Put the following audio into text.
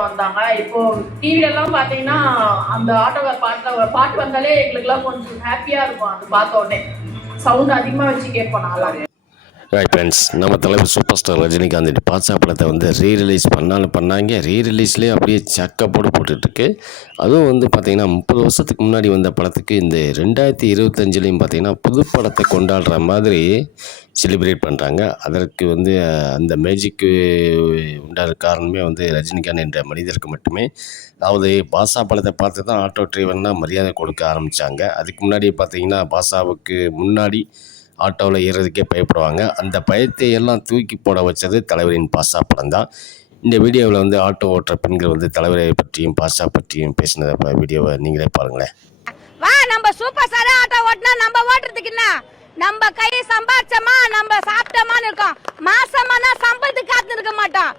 கூட்டம் வந்தாங்க. இப்போ டிவில பார்த்தீங்கன்னா அந்த ஆட்டோக்கார் பாட்டில் பாட்டு வந்தாலே எங்களுக்குலாம் கொஞ்சம் ஹாப்பியாக இருக்கும். அது பார்த்த உடனே. சவுண்ட் அதிகமாக வச்சு கேட்போம் நல்லா ரைட் ஃப்ரெண்ட்ஸ் நம்ம தலைவர் சூப்பர் ஸ்டார் ரஜினிகாந்த் பாட்ஷா படத்தை வந்து ரீ ரிலீஸ் பண்ணாலும் பண்ணாங்க. ரீ ரிலீஸ்லேயே அப்படியே சக்கப்போடு போட்டுட்ருக்கு. அதுவும் வந்து பார்த்திங்கன்னா முப்பது வருஷத்துக்கு முன்னாடி வந்த படத்துக்கு இந்த ரெண்டாயிரத்தி இருபத்தஞ்சிலையும் பார்த்திங்கன்னா புது படத்தை கொண்டாடுற மாதிரி செலிப்ரேட் பண்ணுறாங்க அதற்கு வந்து அந்த மேஜிக்கு உண்டான காரணமே வந்து ரஜினிகாந்த் என்ற மனிதருக்கு மட்டுமே. அதாவது பாஷா படத்தை பார்த்து தான் ஆட்டோ டிரைவர்னால் மரியாதை கொடுக்க ஆரம்பித்தாங்க அதுக்கு முன்னாடி பார்த்திங்கன்னா பாஷாவுக்கு முன்னாடி ஆட்டோவில் ஏறுறதுக்கே பயப்படுவாங்க. அந்த பயத்தை எல்லாம் தூக்கி போட வச்சது தலைவரின் பாசா படம் தான். இந்த வீடியோவில் வந்து ஆட்டோ ஓட்டுற பெண்கள் வந்து தலைவரை பற்றியும் பாசா பற்றியும் பேசினத வீடியோவை நீங்களே பாருங்களேன். வா நம்ம சூப்பர் சாரா ஆட்டோ ஓட்டினா நம்ம ஓட்டுறதுக்கு என்ன? நம்ம கை சம்பாதிச்சோமா நம்ம சாப்பிட்டோமான்னு இருக்கோம். மாசமானா சம்பளத்துக்கு காத்து இருக்க மாட்டோம்.